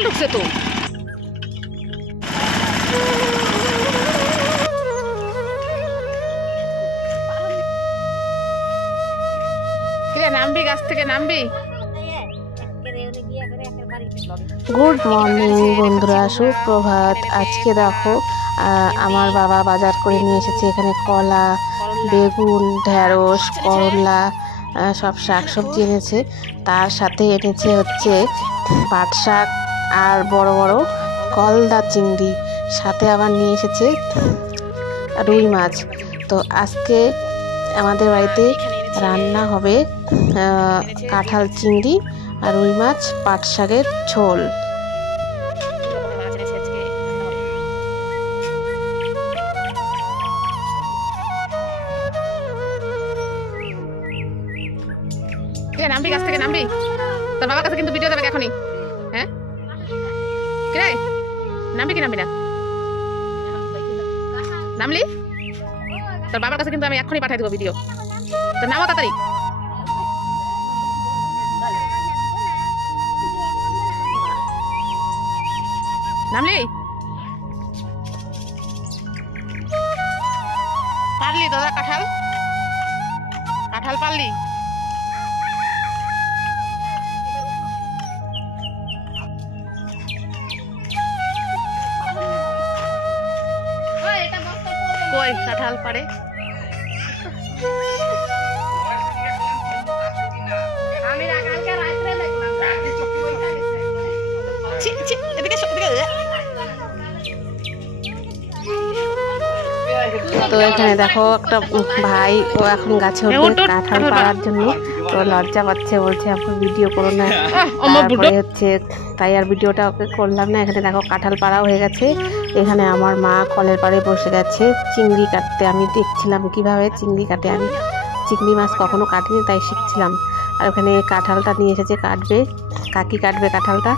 কাঁঠাল ঢুকছে তো। নামবি গাছ থেকে নামবি। গুড মর্নিং বন্ধুরা, সুপ্রভাত। আজকে দেখো আমার বাবা বাজার করে নিয়ে এসেছে। এখানে কলা, বেগুন, ঢেঁড়স, করলা, সব শাকসবজি এনেছে। তার সাথে এনেছে হচ্ছে পাট শাক আর বড় বড় গলদা চিংড়ি, সাথে আবার নিয়ে এসেছে রুই মাছ। তো আজকে আমাদের বাড়িতে রান্না হবে কাঁঠাল চিংড়ি আর রুই মাছ, পাট শাকের ঝোল। নামবি গাছ থেকে নামবি, তোর বাবার কাছে কিন্তু ভিডিও দেবে এখনই। হ্যাঁ কে নামবি কি নামবি না? নামলি তোর বাবার কাছে কিন্তু আমি এখনই পাঠাই দেবো ভিডিও। তোর নামও তাড়াতাড়ি। নামলি পারলি দাদা? কাঁঠাল কাঁঠাল পারলি? কই কাঁঠাল পারে? তো এখানে দেখো একটা ভাই, ও এখন গাছে উঠবে কাঁঠাল পাড়ার জন্য। তো লজ্জা পাচ্ছে, বলছে আমাকে ভিডিও করো না। তারপরে হচ্ছে তাই আর ভিডিওটা ওকে করলাম না। এখানে দেখো কাঁঠাল পাড়া হয়ে গেছে। এখানে আমার মা কলের পাড়ে বসে গেছে চিংড়ি কাটতে। আমি দেখছিলাম কিভাবে চিংড়ি কাটে। আমি চিংড়ি মাছ কখনো কাটিনি, তাই শিখছিলাম। আর ওখানে কাঁঠালটা নিয়ে এসেছে, কাটবে, কাকি কাটবে কাঁঠালটা।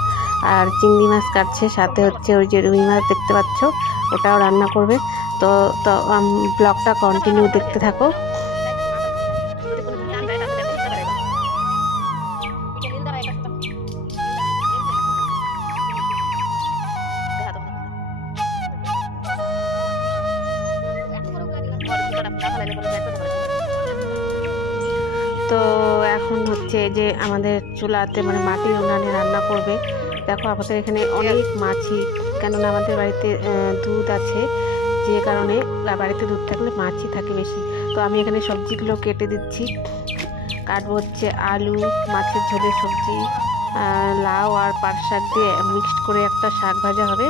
আর চিংড়ি মাছ কাটছে, সাথে হচ্ছে ওই যে রুই মাছ দেখতে পাচ্ছ, ওটাও রান্না করবে। তো ব্লগটা কন্টিনিউ দেখতে থাকো। তো এখন হচ্ছে যে আমাদের চুলাতে মানে মাটির উনানে রান্না করবে। দেখো আমাদের এখানে অনেক মাছি, কেননা আমাদের বাড়িতে দুধ আছে, যে কারণে বাড়িতে দুধ থাকলে মাছি থাকে বেশি। তো আমি এখানে সবজিগুলো কেটে দিচ্ছি। কাটবো হচ্ছে আলু, মাছের ঝোলের সবজি, লাউ আর পাট শাক দিয়ে মিক্সড করে একটা শাক ভাজা হবে।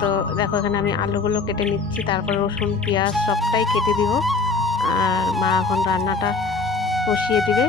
তো দেখো এখানে আমি আলুগুলো কেটে নিচ্ছি, তারপর রসুন পেঁয়াজ সবটাই কেটে দিব। আর মা এখন রান্নাটা বসিয়ে দিবে।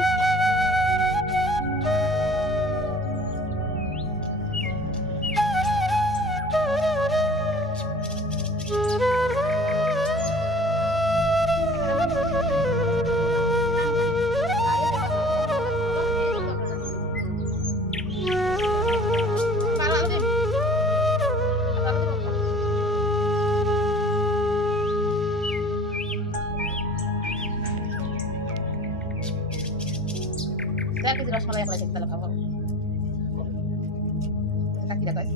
রসমালাই তাহলে খাবো। কাকি দেখায়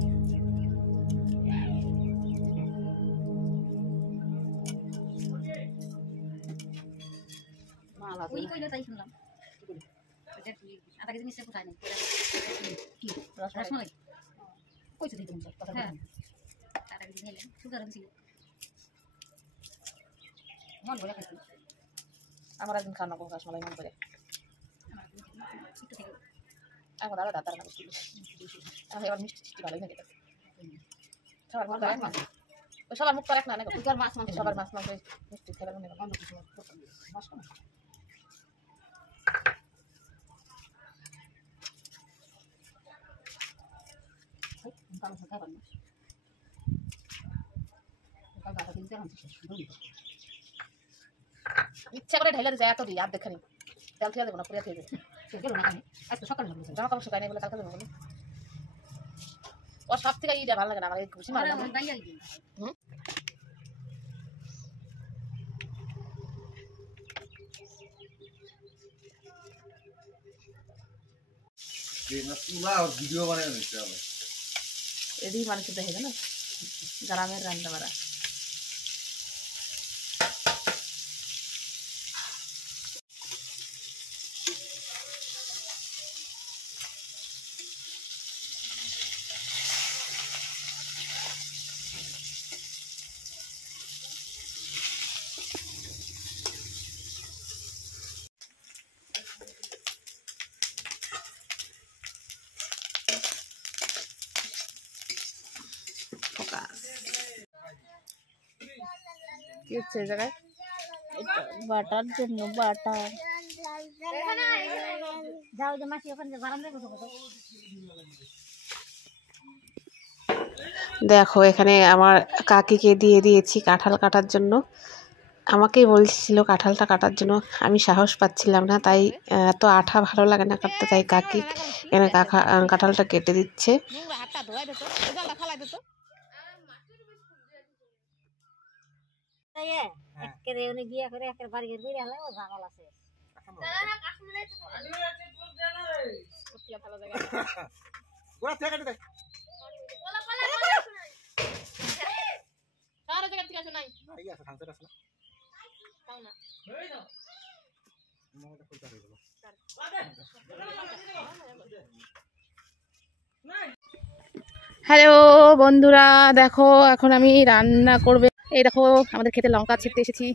আমার একদিন খাওয়ানো রসমালাই মন করে। এখন আরো দাঁতার না মিষ্টি, আমি এবার মিষ্টি মিষ্টি ভালোই লাগে। সবার মুখ এক না, ওই সবার মুখ এক না, মাছ মাংস সবার মাছ মাংস মিষ্টি খেলে মনে হয় অন্য কিছু মাছ না। ইচ্ছা করে ঢাইলা যায় এত দিই আর দেখানি তেল খেয়ে দেবো না, পুরিয়া খেয়ে দেবো। সকালে জামা কাপড় শুকায়নি বলে কালকে দেবো বলে। ও সব থেকে ইটা ভালো লাগে না আমার, খুশি মার ভিডিও বানায় নিতে হবে। এদিকে মানুষের দেখে জানো গ্রামের রান্না বাড়া। কি হচ্ছে এই জায়গায়? বাটার জন্য বাটার যাও যে মাসি ওখানে বারান্দায় বসে বসে। দেখো এখানে আমার কাকিকে দিয়ে দিয়েছি কাঁঠাল কাটার জন্য। আমাকেই বলছিল কাঁঠালটা কাটার জন্য, আমি সাহস পাচ্ছিলাম না, তাই এত আঠা ভালো লাগে না কাটতে, তাই কাকি এখানে কাঁঠালটা কেটে দিচ্ছে। হাতটা ধোয়াই দিত, জলটা খালাই দিত। একেবারে উনি বিয়ে করে একের বাড়ি গিয়ে বেরিয়ে হলে ও ঝামেলা আছে। হ্যালো বন্ধুরা, দেখো এখন আমি রান্না করবে। এই দেখো আমাদের খেতে লঙ্কা ছিঁড়তে এসেছি।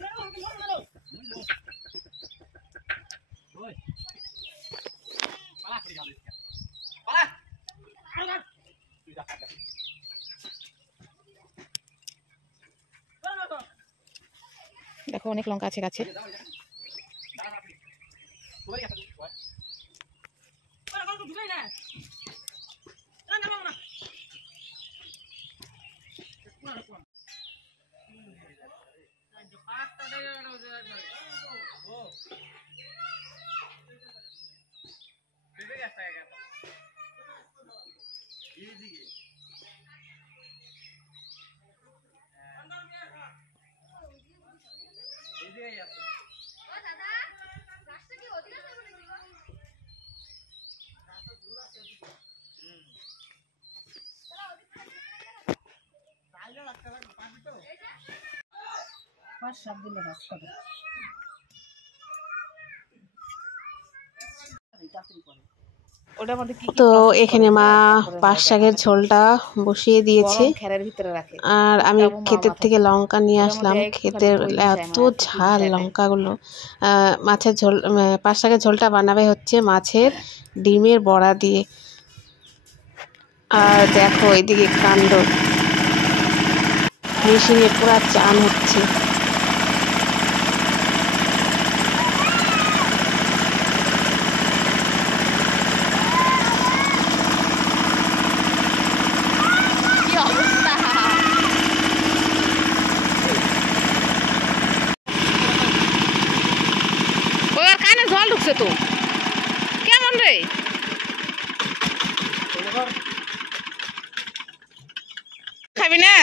দেখো অনেক লঙ্কা আছে গাছে। তো এখানে মা পাঁচ শাকের ঝোলটা বসিয়ে দিয়েছে, আর আমি ক্ষেতের থেকে লঙ্কা নিয়ে আসলাম। ক্ষেতের এত ঝাল লঙ্কাগুলো। মাছের ঝোল, পাঁচ শাকের ঝোলটা বানাবে হচ্ছে মাছের ডিমের বড়া দিয়ে। আর দেখো এদিকে কাণ্ড, মেশিনে পুরা চান হচ্ছে। তো কেমন রে খাবি না?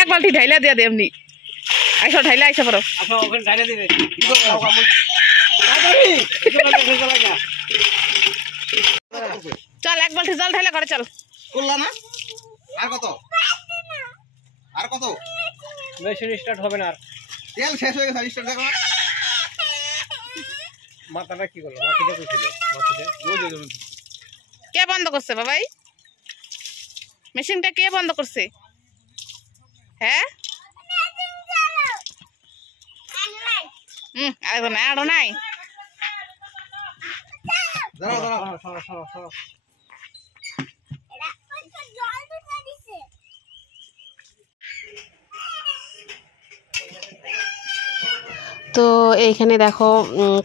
এক বালতি ঢাইলা দিয়া দে এমনি। আইসো ঢাইলা আইসা পারো। চল এক বালতি জল ঢাইলা করে চল। করলা না? আর কত? আর কত? মেশিন স্টার্ট হবে না আর। তেল শেষ হয়ে গেছে, স্টার্ট দেখো না। মাথাটা কি করলো? মাথাটা কই ছিল? মাথাটা ওই যে কে বন্ধ করছে বাবাই? মেশিনটা কে বন্ধ করছে? হ্যাঁ আরো নাই। দাঁড়াও দাঁড়াও, সরো সরো সরো। তো এইখানে দেখো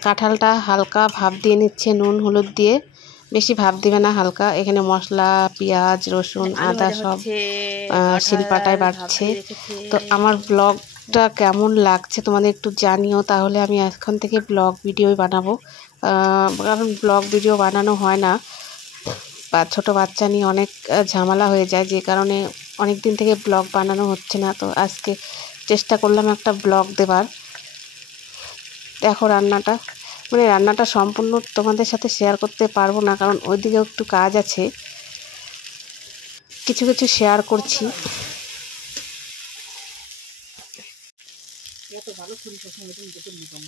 কাঁঠালটা হালকা ভাপ দিয়ে নিচ্ছে নুন হলুদ দিয়ে, বেশি ভাপ দিবে না, হালকা। এখানে মশলা পেঁয়াজ রসুন আদা সব শিলপাটায় বাটছে। তো আমার ব্লগটা কেমন লাগছে তোমাদের একটু জানিও, তাহলে আমি এখন থেকে ব্লগ ভিডিওই বানাবো। কারণ ব্লগ ভিডিও বানানো হয় না, বা ছোটো বাচ্চা নিয়ে অনেক ঝামেলা হয়ে যায়, যে কারণে অনেক দিন থেকে ব্লগ বানানো হচ্ছে না, তো আজকে চেষ্টা করলাম একটা ব্লগ দেবার। দেখো রান্নাটা, মানে রান্নাটা সম্পূর্ণ তোমাদের সাথে শেয়ার করতে পারবো না, কারণ ওইদিকেও একটু কাজ আছে, কিছু কিছু শেয়ার করছি। এত ভালো সরিষার সঙ্গে তুমি যেতে নিতাম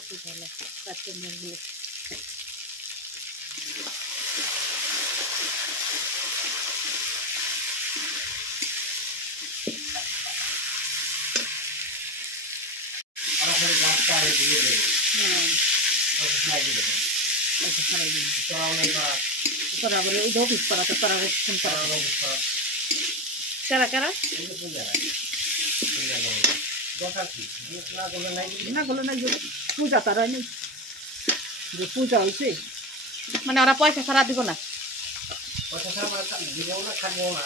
এত ভালো চারটে মেয়েগুলো কারা কারা না বলে না পূজা তারা নেই যে পূজা হয়েছে মানে ওরা পয়সা ছাড়া দিব না পয়সা ছাড়া দিব না, থাকবো না,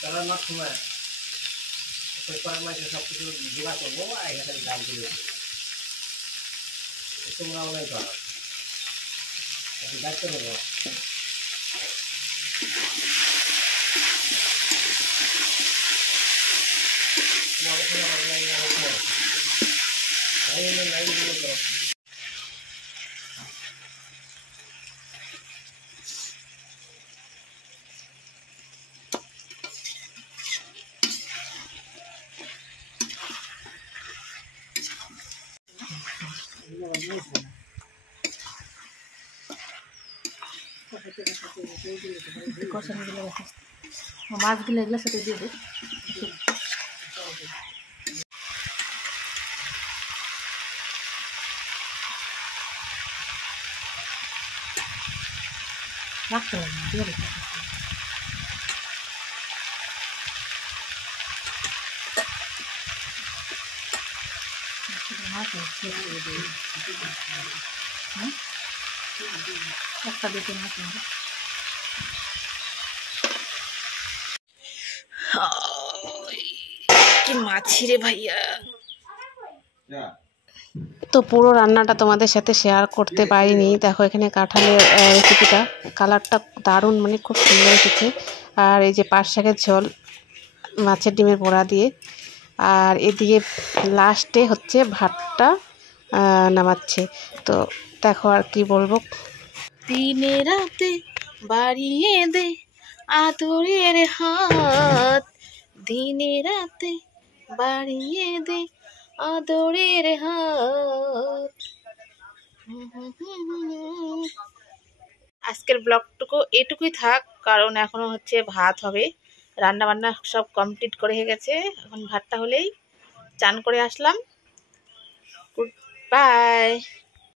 তারা না সময় কয়েক মাসে সব কিছু জোগাড় করবো আর এখানে দাম দিয়ে তোমরা অনেক করো দায়িত্ব নেবো। মাছগুলো এগুলোর সাথে দিয়ে দিই রাখতে হবে দিয়ে দিই একটা দিতে মাছ কি মাছি রে ভাইয়া। তো পুরো রান্নাটা তোমাদের সাথে শেয়ার করতে পারিনি। দেখো এখানে কাঁঠালের রেসিপিটা, কালারটা দারুণ, মানে খুব সুন্দর এসেছে। আর এই যে পাট শাকের ঝোল মাছের ডিমের বড়া দিয়ে, আর এদিকে লাস্টে হচ্ছে ভাতটা নামাচ্ছে। তো দেখো আর কি বলবো। দিনে রাতে বাড়িয়ে দে আদরের হাত, দিনে রাতে বাড়িয়ে দে আদরের হাত। আজকের ব্লগটুকু এটুকুই থাক, কারণ এখনো হচ্ছে ভাত হবে, রান্না বান্না সব কমপ্লিট করে গেছে, এখন ভাতটা হলেই চান করে আসলাম। Good bye.